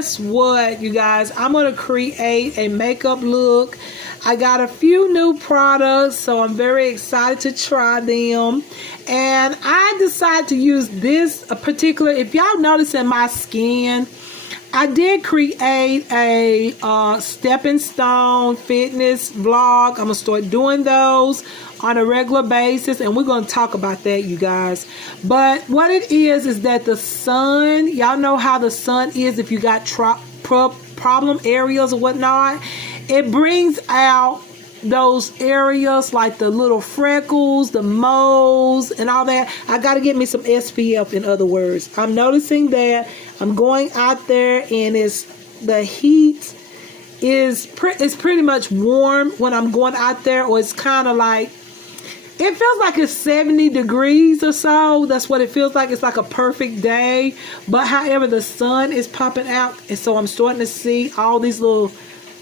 guess what, you guys? I'm going to create a makeup look. I got a few new products, so I'm very excited to try them. And I decided to use this particular, if y'all notice in my skin, I did create a stepping stone fitness vlog. I'm going to start doing those on a regular basis, and we're going to talk about that, you guys. But what it is that the sun, y'all know how the sun is if you got problem areas or whatnot. It brings out those areas like the little freckles, the moles, and all that. I got to get me some SPF, in other words. I'm noticing that I'm going out there and the heat is pretty much warm when I'm going out there, or it's kind of like, it feels like it's 70 degrees or so. That's what it feels like. It's like a perfect day. But however, the sun is popping out, and so I'm starting to see all these little,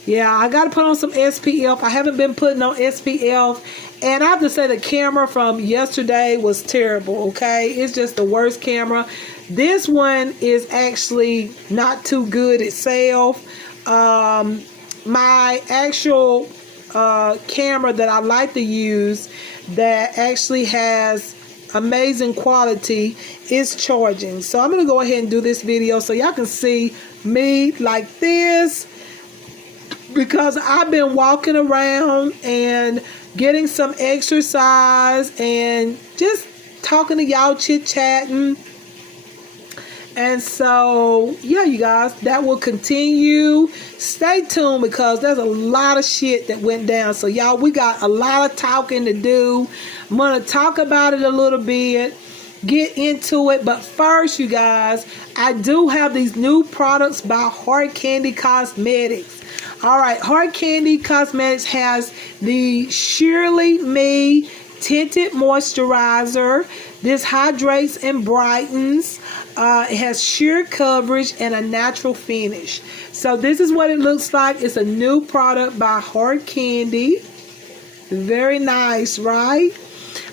yeah, I got to put on some SPF. I haven't been putting on SPF. And I have to say the camera from yesterday was terrible, okay? It's just the worst camera. This one is actually not too good itself. My actual camera that I like to use that actually has amazing quality is charging. So I'm going to go ahead and do this video so y'all can see me like this, because I've been walking around and getting some exercise and just talking to y'all, chit-chatting. And so, yeah, you guys, that will continue. Stay tuned, because there's a lot of shit that went down. So, y'all, we got a lot of talking to do. I'm going to talk about it a little bit, get into it. But first, you guys, I do have these new products by Hard Candy Cosmetics. All right, Hard Candy Cosmetics has the Surely Me Tinted Moisturizer. This hydrates and brightens. It has sheer coverage and a natural finish. So this is what it looks like. It's a new product by Hard Candy. Very nice, right?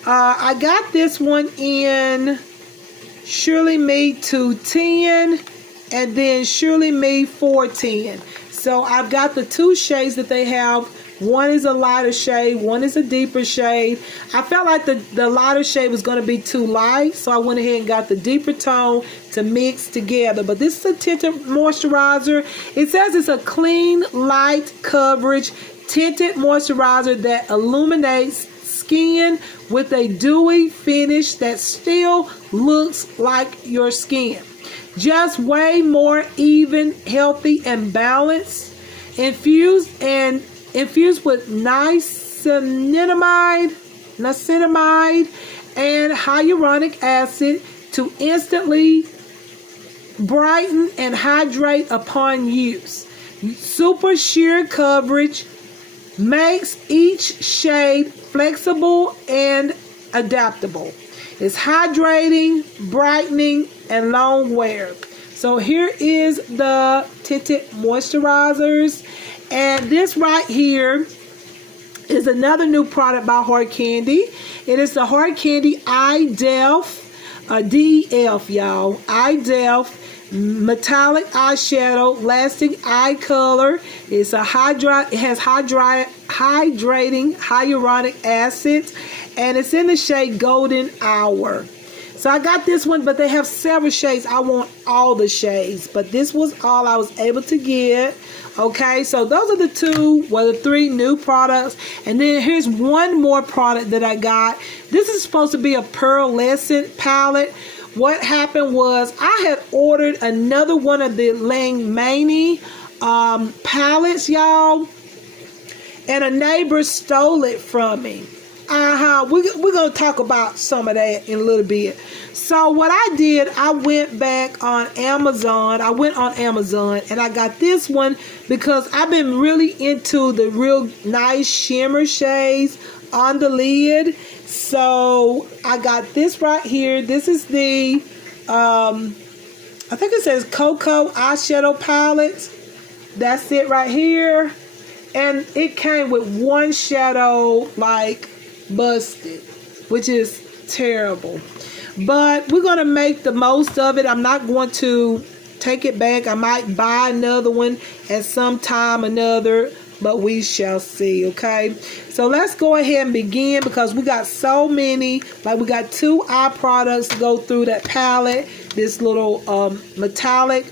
I got this one in Surely Me 210 and then Surely Me 410. So I've got the two shades that they have. One is a lighter shade, one is a deeper shade. I felt like the lighter shade was going to be too light, so I went ahead and got the deeper tone to mix together. But this is a tinted moisturizer. It says it's a clean, light coverage tinted moisturizer that illuminates skin with a dewy finish that still looks like your skin. Just way more even, healthy, and balanced. Infused with niacinamide and hyaluronic acid to instantly brighten and hydrate upon use. Super sheer coverage makes each shade flexible and adaptable. It's hydrating, brightening, and long wear. So here is the tinted moisturizers. And this right here is another new product by Hard Candy. It is the Hard Candy Eye Delf, DEF, y'all. Eye Delf metallic eyeshadow, lasting eye color. It's a it has hydrating hyaluronic acid, and it's in the shade Golden Hour. So I got this one, but they have several shades. I want all the shades, but this was all I was able to get. Okay, so those are the three new products. And then here's one more product that I got. This is supposed to be a Pearlescent palette. What happened was I had ordered another one of the Langmani palettes, y'all, and a neighbor stole it from me. We're going to talk about some of that in a little bit. So what I did, I went back on Amazon. I went on Amazon and I got this one because I've been really into the real nice shimmer shades on the lid. So I got this right here. This is the, I think it says Cocoa eyeshadow palette. That's it right here. And it came with one shadow like busted, which is terrible. But we're going to make the most of it. I'm not going to take it back. I might buy another one at some time or another, but we shall see. Okay, so let's go ahead and begin, because we got so many. Like, we got 2 eye products to go through that palette. This little metallic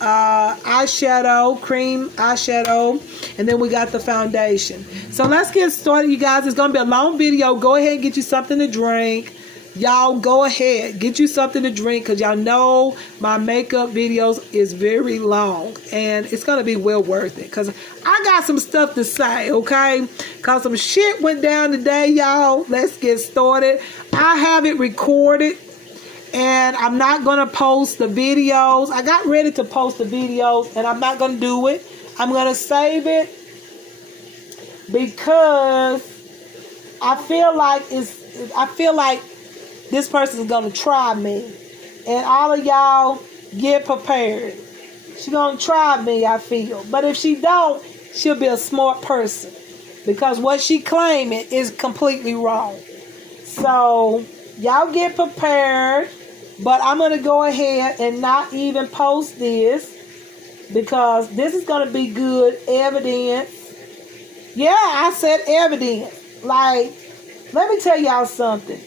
eyeshadow, cream eyeshadow, and then we got the foundation. So let's get started, you guys. It's gonna be a long video. Go ahead and get you something to drink. Y'all go ahead, get you something to drink, because y'all know my makeup videos is very long, and it's gonna be well worth it, because I got some stuff to say. Okay, because some shit went down today, y'all. Let's get started. I have it recorded, and I'm not gonna post the videos. I got ready to post the videos, and I'm not gonna do it. I'm gonna save it, because I feel like this person is gonna try me, and all of y'all get prepared. She's gonna try me, I feel. But if she don't, she'll be a smart person, because what she claiming is completely wrong. So y'all get prepared. But I'm going to go ahead and not even post this, because this is going to be good evidence. Yeah, I said evidence. Like, let me tell y'all something.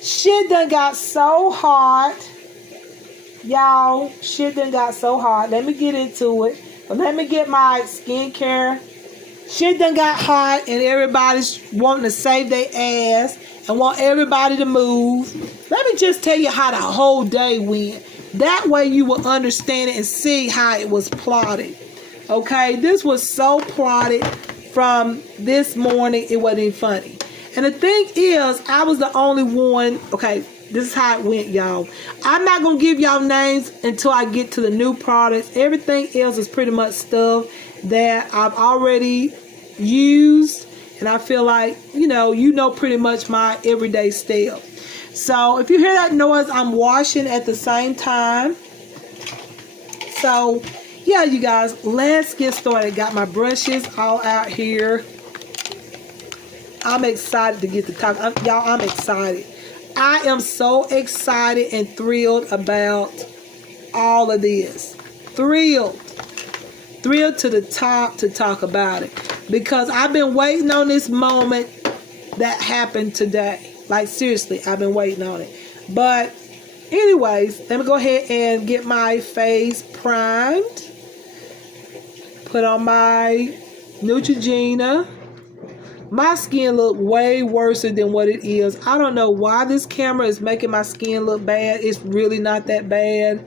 Shit done got so hot. Y'all, shit done got so hot. Let me get into it. But let me get my skincare. Shit done got hot, and everybody's wanting to save their ass and want everybody to move. Let me just tell you how the whole day went. That way you will understand it and see how it was plotted. Okay, this was so plotted from this morning, it wasn't even funny. And the thing is, I was the only one. Okay, this is how it went, y'all. I'm not going to give y'all names until I get to the new products. Everything else is pretty much stuff that I've already used, and I feel like, you know pretty much my everyday style. So if you hear that noise, I'm washing at the same time. So yeah, you guys, let's get started. Got my brushes all out here. I'm excited to get to talk. Y'all, I'm excited. I am so excited and thrilled about all of this. Thrilled to the top to talk about it, because I've been waiting on this moment that happened today. Like, seriously, I've been waiting on it. But anyways, let me go ahead and get my face primed. Put on my Neutrogena. My skin look way worse than what it is. I don't know why this camera is making my skin look bad. It's really not that bad.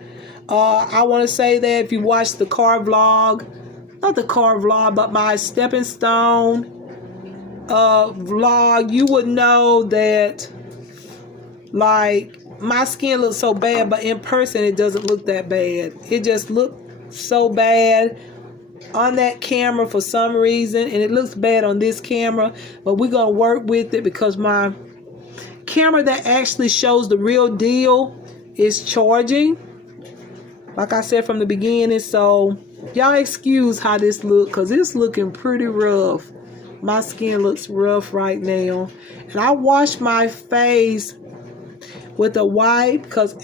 I want to say that if you watch the car vlog, not the car vlog, but my stepping stone vlog, you would know that, like, my skin looks so bad, but in person it doesn't look that bad. It just looked so bad on that camera for some reason, and it looks bad on this camera, but we're gonna work with it, because my camera that actually shows the real deal is charging, like I said from the beginning. So y'all excuse how this look, because it's looking pretty rough. My skin looks rough right now, and I wash my face with a wipe, because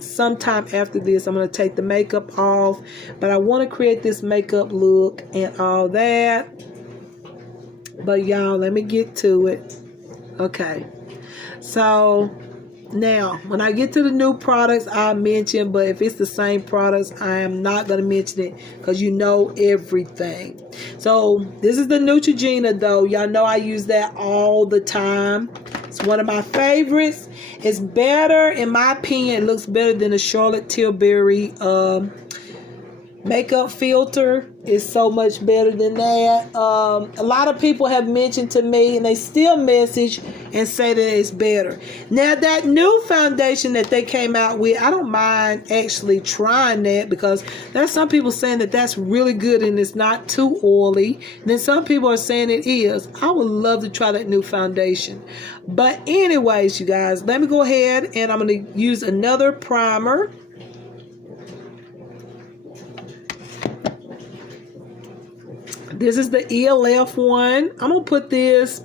sometime after this, I'm going to take the makeup off. But I want to create this makeup look and all that. But y'all, let me get to it. Okay. So now, when I get to the new products, I'll mention. But if it's the same products, I am not going to mention it, because you know everything. So this is the Neutrogena, though. Y'all know I use that all the time. It's one of my favorites. It's better, in my opinion. It looks better than the Charlotte Tilbury makeup filter. Is so much better than that. A lot of people have mentioned to me, and they still message and say that it's better. Now, that new foundation that they came out with, I don't mind actually trying that, because there's some people saying that that's really good and it's not too oily. And then some people are saying it is. I would love to try that new foundation. But anyways, you guys, let me go ahead and I'm going to use another primer. This is the ELF one. I'm going to put this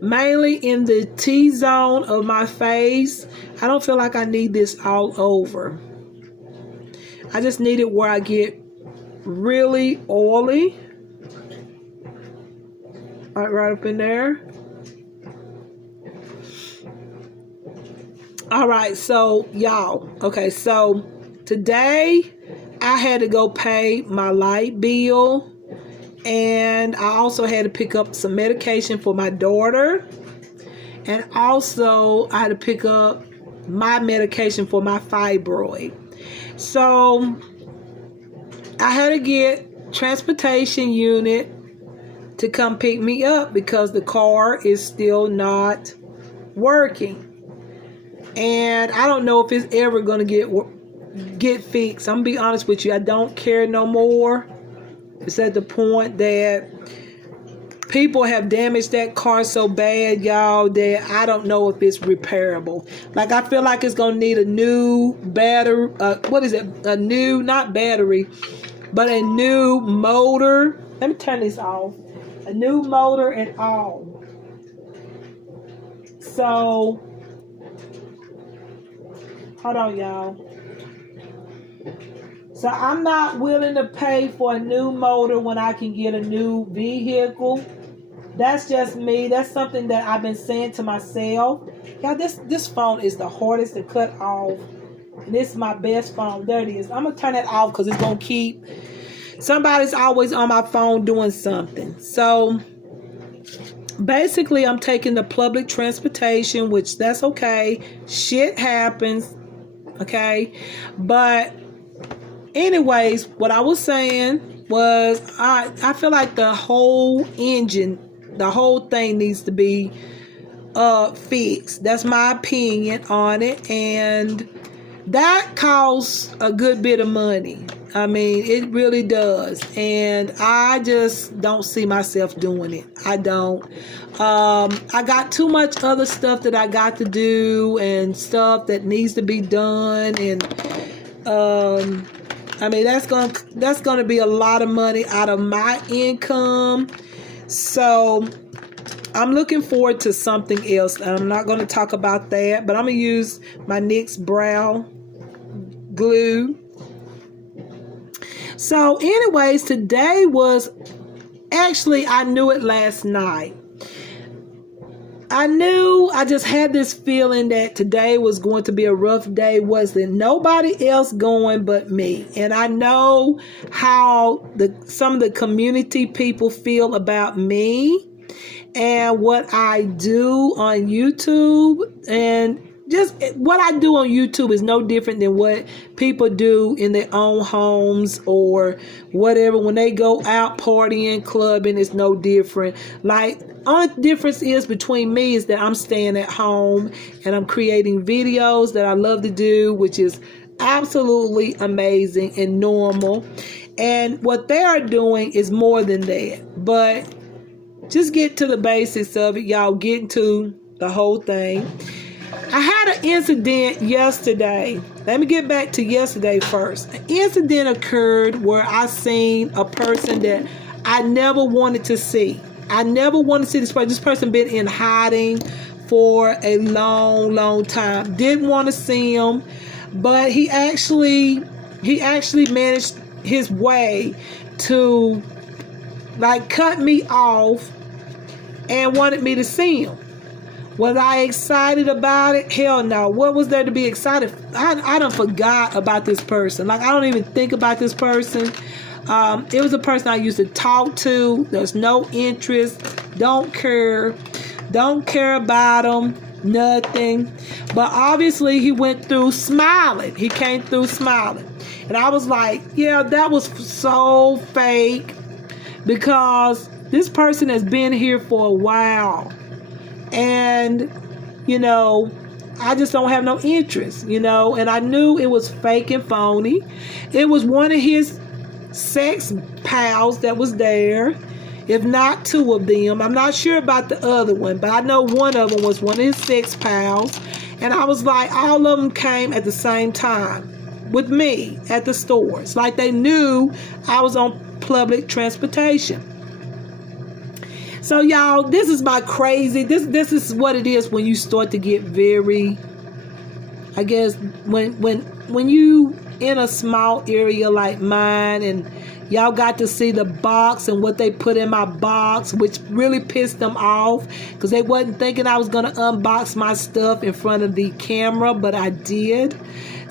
mainly in the T-zone of my face. I don't feel like I need this all over. I just need it where I get really oily. Right up in there. All right, so y'all, okay, so today I had to go pay my light bill, and I also had to pick up some medication for my daughter, and also I had to pick up my medication for my fibroid. So I had to get transportation unit to come pick me up because the car is still not working. And I don't know if it's ever going to get fixed. I'm going to be honest with you. I don't care no more. It's at the point that people have damaged that car so bad, y'all, that I don't know if it's repairable. Like, I feel like it's going to need a new battery. What is it? A new, not battery, but a new motor. Let me turn this off. A new motor and all. So, hold on, y'all. So I'm not willing to pay for a new motor when I can get a new vehicle. That's just me. That's something that I've been saying to myself. Y'all, this phone is the hardest to cut off. And this is my best phone. There it is. I'm going to turn it off because it's going to keep... Somebody's always on my phone doing something. So basically, I'm taking the public transportation, which that's okay. Shit happens. Okay. But anyways, what I was saying was I feel like the whole engine, the whole thing needs to be fixed. That's my opinion on it. And that costs a good bit of money. I mean, it really does. And I just don't see myself doing it. I don't. I got too much other stuff that I got to do and stuff that needs to be done. And I mean, that's gonna be a lot of money out of my income. So I'm looking forward to something else. I'm not going to talk about that, but I'm going to use my NYX brow glue. So anyways, today was actually, I knew it last night. I just had this feeling that today was going to be a rough day. Wasn't nobody else going but me. And I know how some of the community people feel about me and what I do on YouTube. And just what I do on YouTube is no different than what people do in their own homes or whatever. When they go out partying, clubbing, it's no different. Like, only difference is between me is that I'm staying at home and I'm creating videos that I love to do, which is absolutely amazing and normal. And what they are doing is more than that. But just get to the basics of it, y'all. Get into the whole thing. I had an incident yesterday. Let me get back to yesterday first. An incident occurred where I seen a person that I never wanted to see. I never wanted to see this person. This person been in hiding for a long, long time. Didn't want to see him, but he actually managed his way to like cut me off and wanted me to see him. Was I excited about it? Hell no. What was there to be excited? I done forgot about this person. Like, I don't even think about this person. It was a person I used to talk to. There's no interest. Don't care about him. Nothing. But obviously he went through smiling. He came through smiling. And I was like, yeah, that was so fake. Because this person has been here for a while. And, you know, I just don't have no interest, you know. And I knew it was fake and phony. It was one of his sex pals that was there, if not two of them. I'm not sure about the other one, but I know one of them was one of his sex pals. And I was like, all of them came at the same time with me at the store. It's like they knew I was on public transportation. So y'all, this is my crazy. This is what it is when you start to get very, I guess, when you in a small area like mine, and y'all got to see the box and what they put in my box, which really pissed them off because they wasn't thinking I was gonna unbox my stuff in front of the camera, but I did.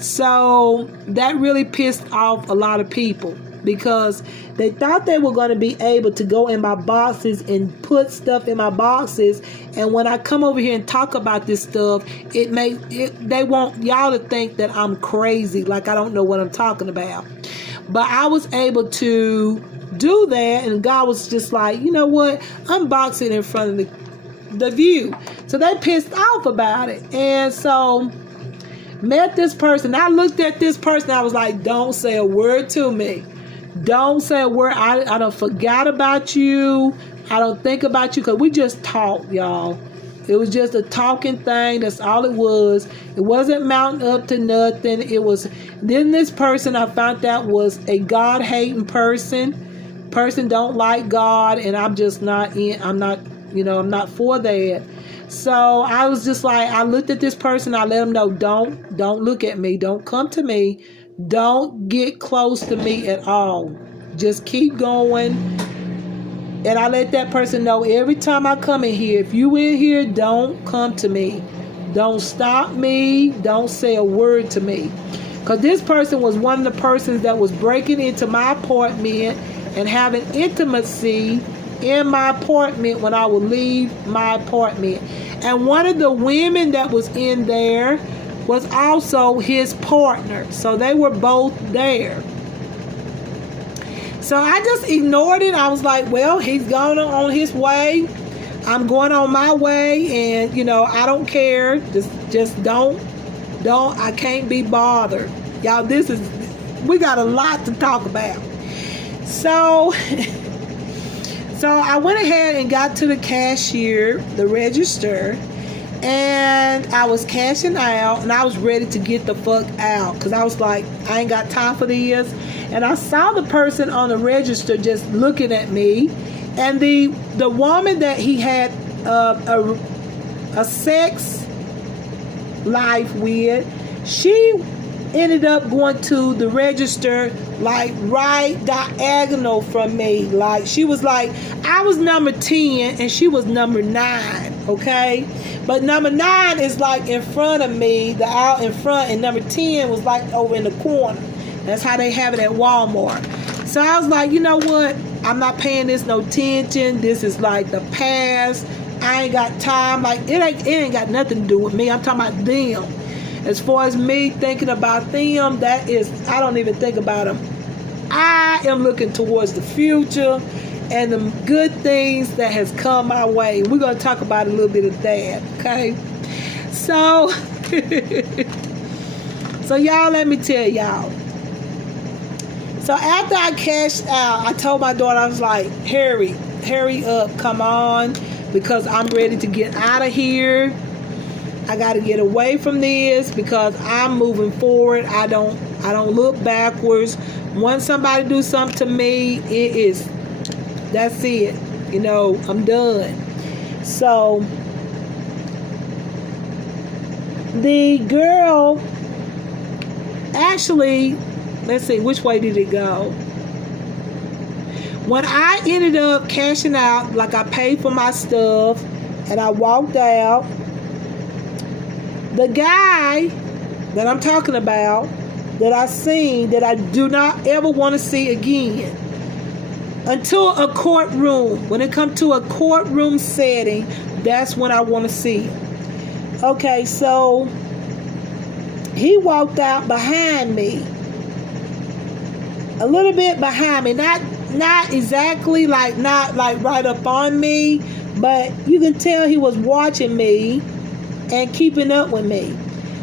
So that really pissed off a lot of people because they thought they were going to be able to go in my boxes and put stuff in my boxes, and when I come over here and talk about this stuff, they want y'all to think that I'm crazy, like I don't know what I'm talking about. But I was able to do that, and God was just like, you know what, unbox it in front of the view. So they pissed off about it, and so met this person. I looked at this person, I was like, don't say a word to me. Don't say a word. I don't forgot about you. I don't think about you, because we just talked, y'all. It was just a talking thing. That's all it was. It wasn't mounting up to nothing. It was. Then this person I found out was a God-hating person. Person don't like God, and I'm just not in. I'm not, I'm not for that. So I was just like, I looked at this person. I let them know, don't look at me. Don't come to me. Don't get close to me at all. Just keep going. And I let that person know every time I come in here, if you in here, don't come to me. Don't stop me. Don't say a word to me. Because this person was one of the persons that was breaking into my apartment and having intimacy in my apartment when I would leave my apartment. And one of the women that was in there was also his partner. So they were both there. So I just ignored it. I was like, well, he's gone on his way. I'm going on my way. And, I don't care. Just don't. I can't be bothered. Y'all, we got a lot to talk about. So I went ahead and got to the cashier, the register, and I was cashing out, and I was ready to get the fuck out because I was like, I ain't got time for this. And I saw the person on the register just looking at me, and the woman that he had a sex life with, she ended up going to the register like right diagonal from me. Like she was like, I was number 10 and she was number 9, okay? But number 9 is like in front of me, the aisle in front, and number 10 was like over in the corner. That's how they have it at Walmart. So I was like, you know what? I'm not paying this no attention. This is like the past. I ain't got time. Like it ain't got nothing to do with me. I'm talking about them. As far as me thinking about them, I don't even think about them. I am looking towards the future and the good things that has come my way. We're going to talk about a little bit of that, okay? So, so y'all, let me tell y'all. So after I cashed out, I told my daughter, I was like, hurry up, come on, because I'm ready to get out of here. I got to get away from this because I'm moving forward. I don't look backwards. Once somebody do something to me, that's it. I'm done. So the girl actually, let's see, which way did it go? When I ended up cashing out, like I paid for my stuff and I walked out, the guy that I'm talking about, that I seen, that I do not ever want to see again, until a courtroom. When it comes to a courtroom setting, that's when I want to see him. Okay, so he walked out behind me, a little bit behind me, not exactly like, not like right up on me, but you can tell he was watching me and keeping up with me.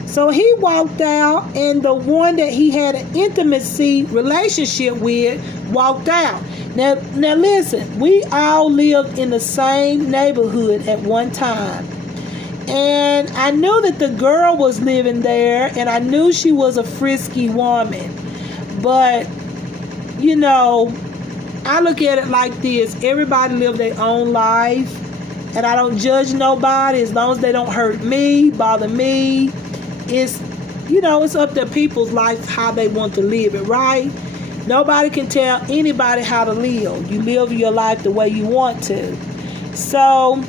So he walked out, and the one that he had an intimacy relationship with walked out. Now listen, we all lived in the same neighborhood at one time. And I knew that the girl was living there, and I knew she was a frisky woman. But, I look at it like this. Everybody live their own life, and I don't judge nobody as long as they don't hurt me, bother me. It's, you know, it's up to people's life how they want to live it, right? Nobody can tell anybody how to live. You live your life the way you want to. So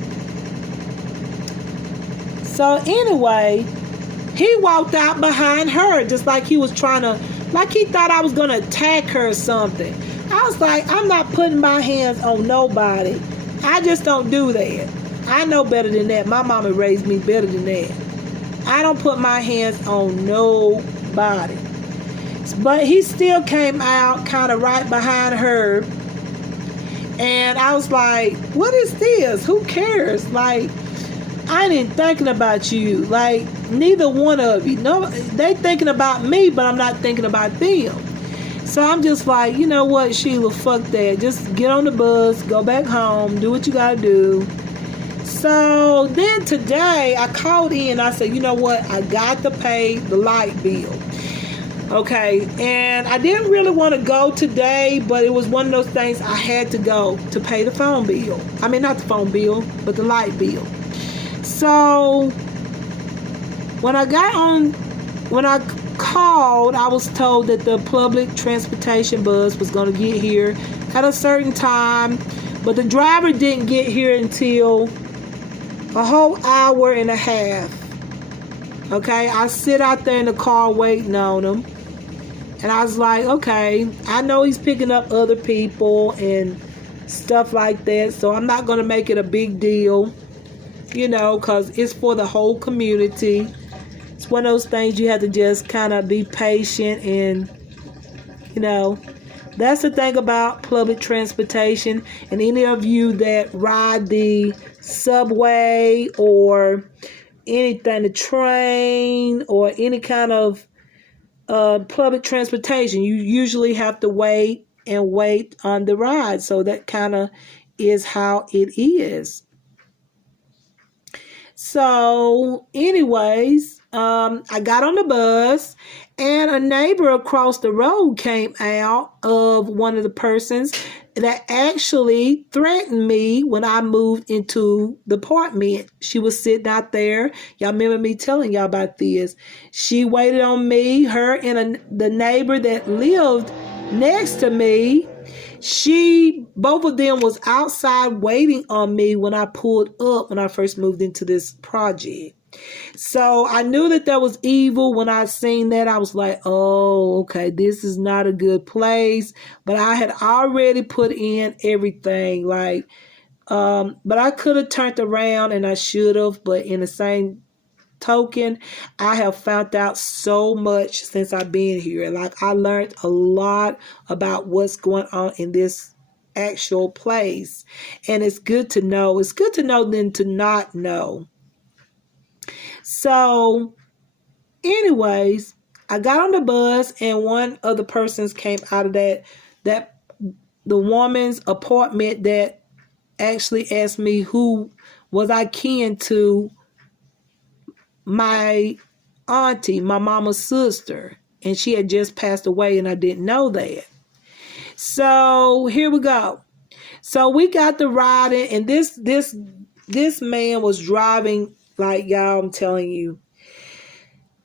anyway, he walked out behind her just like he was trying to, like he thought I was going to attack her or something. I was like, I'm not putting my hands on nobody. I just don't do that. I know better than that. My mama raised me better than that. I don't put my hands on nobody. But he still came out kind of right behind her. And I was like, what is this? Who cares? Like, I ain't even thinking about you. Like, neither one of you. No, they thinking about me, but I'm not thinking about them. So I'm just like, you know what, Sheila, fuck that. Just get on the bus, go back home, do what you gotta do. So then today I called in. I said, you know what, I got to pay the light bill. Okay, and I didn't really want to go today, but it was one of those things I had to go to pay the phone bill. I mean, not the phone bill, but the light bill. So when I called, I was told that the public transportation bus was going to get here at a certain time, but the driver didn't get here until a whole hour and a half. Okay, I sit out there in the car waiting on him, and I was like, okay, I know he's picking up other people and stuff like that, so I'm not going to make it a big deal, you know, because it's for the whole community. It's one of those things you have to just kind of be patient, and, you know, that's the thing about public transportation. And any of you that ride the subway or anything, the train or any kind of public transportation, you usually have to wait on the ride. So that kind of is how it is. So anyways, I got on the bus, and a neighbor across the road came out of one of the persons that actually threatened me when I moved into the apartment. She was sitting out there. Y'all remember me telling y'all about this. She waited on me, her and the neighbor that lived next to me. Both of them was outside waiting on me when I pulled up when I first moved into this project. So I knew that there was evil. When I seen that, I was like, oh, okay, this is not a good place. But I had already put in everything, like, but I could have turned around, and I should have. But in the same token, I have found out so much since I've been here. Like, I learned a lot about what's going on in this actual place, and it's good to know. It's good to know than to not know. So anyways, I got on the bus, and one of the persons came out of that the woman's apartment that actually asked me who was I kin to my auntie, my mama's sister, and she had just passed away, and I didn't know that. So here we go. So we got the riding, and this man was driving like, y'all, I'm telling you,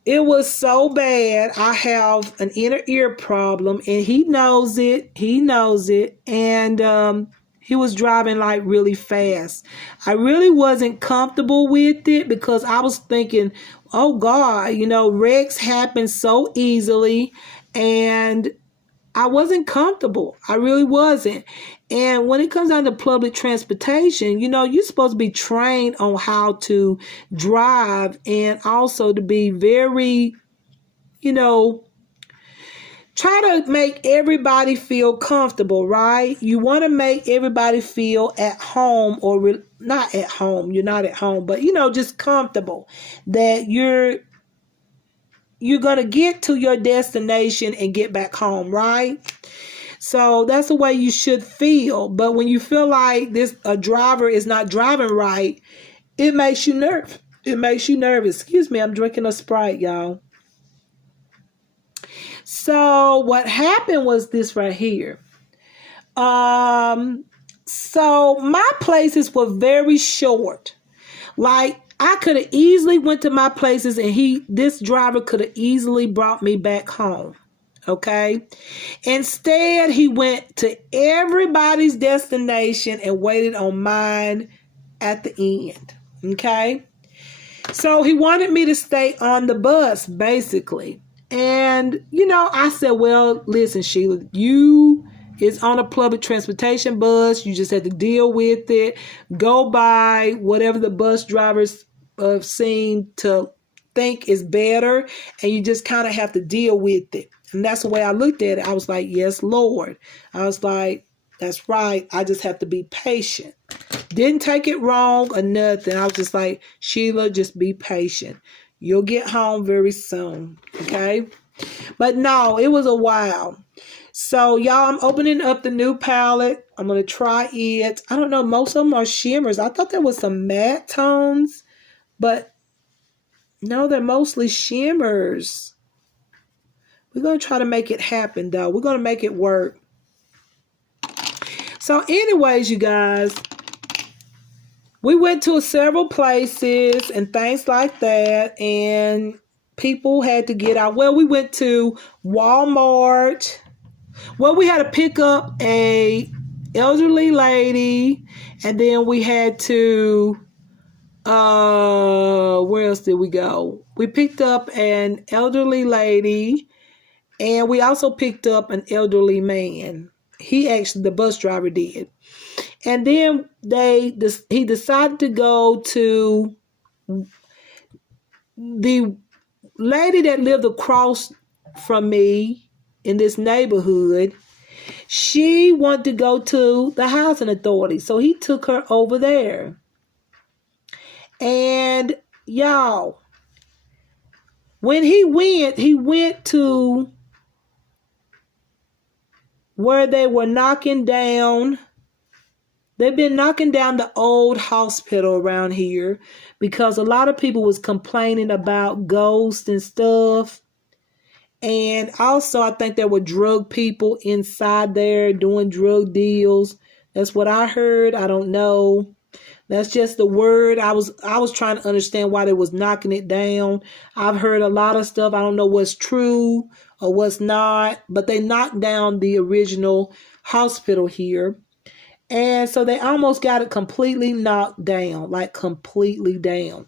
it was so bad. I have an inner ear problem, and he knows it. He knows it, and he was driving like really fast. I really wasn't comfortable with it because I was thinking, oh God, you know, wrecks happen so easily, and I wasn't comfortable. I really wasn't. And when it comes down to public transportation, you know, you're supposed to be trained on how to drive, and also to be very, you know, try to make everybody feel comfortable, right? You want to make everybody feel at home, or not at home. You're not at home, but, you know, just comfortable, that you're going to get to your destination and get back home, right? So that's the way you should feel. But when you feel like a driver is not driving right, it makes you nervous. It makes you nervous. Excuse me, I'm drinking a Sprite, y'all. So what happened was this right here. So my places were very short. Like, I could have easily went to my places and this driver could have easily brought me back home. Okay. Instead, he went to everybody's destination and waited on mine at the end. Okay. So he wanted me to stay on the bus, basically. And, I said, well, listen, Sheila, it's on a public transportation bus. You just have to deal with it. Go by whatever the bus drivers seem to think is better. And you just kind of have to deal with it. And that's the way I looked at it. I was like, yes, Lord. I was like, that's right. I just have to be patient. Didn't take it wrong or nothing. I was just like, Sheila, just be patient. You'll get home very soon. Okay? But no, it was a while. So, y'all, I'm opening up the new palette. I'm going to try it. I don't know. Most of them are shimmers. I thought there was some matte tones. But, no, they're mostly shimmers. We're going to try to make it happen, though. We're going to make it work. So, anyways, you guys, we went to several places and things like that. And people had to get out. Well, we went to Walmart. Well, we had to pick up a elderly lady, and then we had to, where else did we go? We picked up an elderly lady, and we also picked up an elderly man. The bus driver did. And then he decided to go to the lady that lived across from me in this neighborhood. She wanted to go to the housing authority. So he took her over there. And y'all, when he went to where they were knocking down. They've been knocking down the old hospital around here because a lot of people was complaining about ghosts and stuff. And also, I think there were drug people inside there doing drug deals. That's what I heard. I don't know. That's just the word. I was trying to understand why they was knocking it down. I've heard a lot of stuff. I don't know what's true or what's not. But they knocked down the original hospital here. And so they almost got it completely knocked down. Like completely down.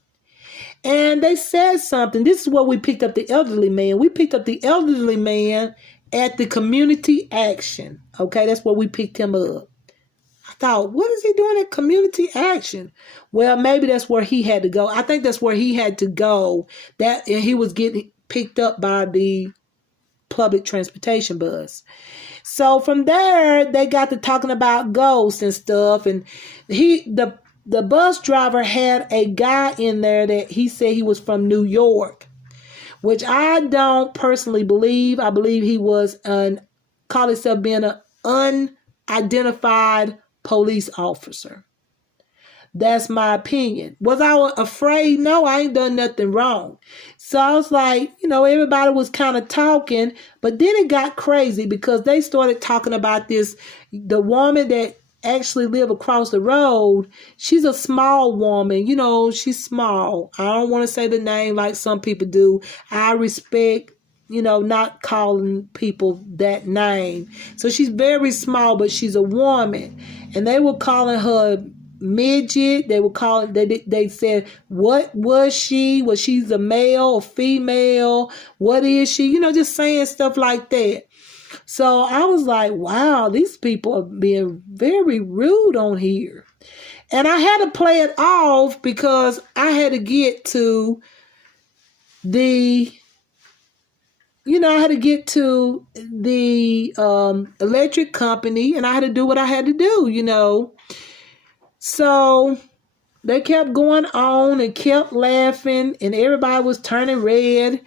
And they said something. This is where we picked up the elderly man. We picked up the elderly man at the community action. Okay, that's where we picked him up. I thought, what is he doing at community action? Well, maybe that's where he had to go. I think that's where he had to go. And he was getting picked up by the public transportation bus. So from there, they got to talking about ghosts and stuff. And the bus driver had a guy in there that he said he was from New York, which I don't personally believe. I believe he was called himself being an unidentified police officer. That's my opinion. Was I afraid? No, I ain't done nothing wrong. So I was like, everybody was kind of talking, but then it got crazy because they started talking about the woman that actually live across the road. She's a small woman. She's small. I don't want to say the name like some people do. I respect, not calling people that name. So she's very small, but she's a woman. And they were calling her midget. They were calling, they said, what was she? Was she a male or female? What is she? Just saying stuff like that. So I was like, wow, these people are being very rude on here. And I had to play it off because I had to get to the electric company, and I had to do what I had to do, So they kept going on and kept laughing, and everybody was turning red.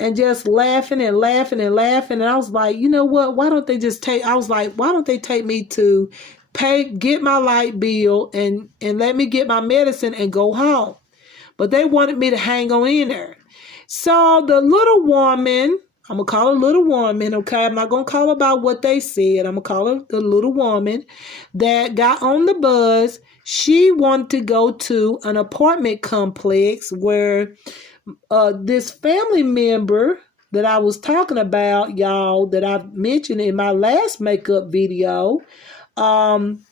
And just laughing and laughing and laughing. And I was like, you know what? Why don't they take me to get my light bill and let me get my medicine and go home? But they wanted me to hang on in there. So the little woman, I'm going to call her little woman, okay? I'm not going to call her about what they said. I'm going to call her the little woman that got on the bus. She wanted to go to an apartment complex where this family member that I was talking about, y'all, that I mentioned in my last makeup video, and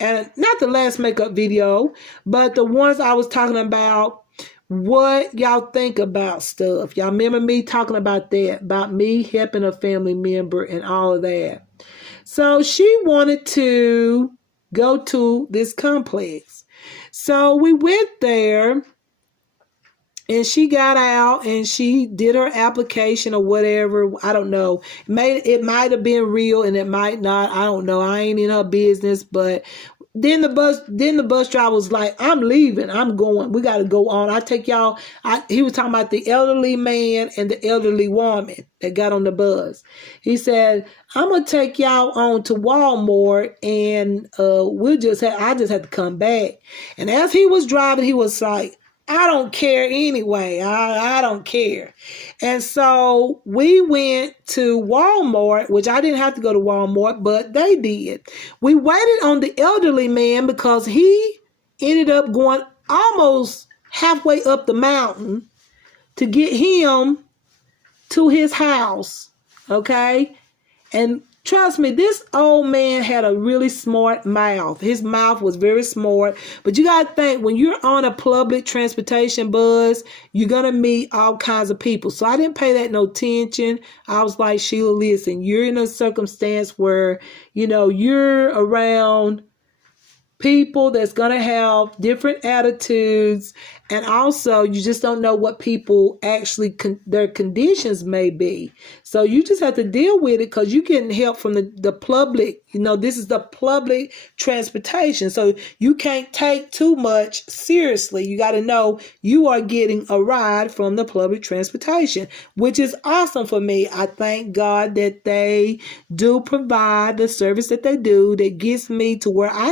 not the last makeup video, but the ones I was talking about, what y'all think about stuff. Y'all remember me talking about that, about me helping a family member and all of that. So she wanted to go to this complex. So we went there, and she got out and she did her application or whatever. I don't know. It might have been real and it might not. I don't know. I ain't in her business. But then the bus driver was like, I'm leaving. I'm going. We got to go on. I take y'all. He was talking about the elderly man and the elderly woman that got on the bus. He said, I'm going to take y'all on to Walmart and I just had to come back. And as he was driving, he was like, I don't care anyway. I don't care. And so we went to Walmart, which I didn't have to go to Walmart, but they did. We waited on the elderly man because he ended up going almost halfway up the mountain to get him to his house. Okay? And trust me, this old man had a really smart mouth. His mouth was very smart. But you got to think, when you're on a public transportation bus, you're going to meet all kinds of people. So I didn't pay that no attention. I was like, Sheila, listen, you're in a circumstance where, you're around people that's going to have different attitudes, and also you just don't know what people actually their conditions may be. So you just have to deal with it because you're getting help from the public. This is the public transportation, so you can't take too much seriously. You got to know you are getting a ride from the public transportation, which is awesome for me. I thank God that they do provide the service that they do that gets me to where I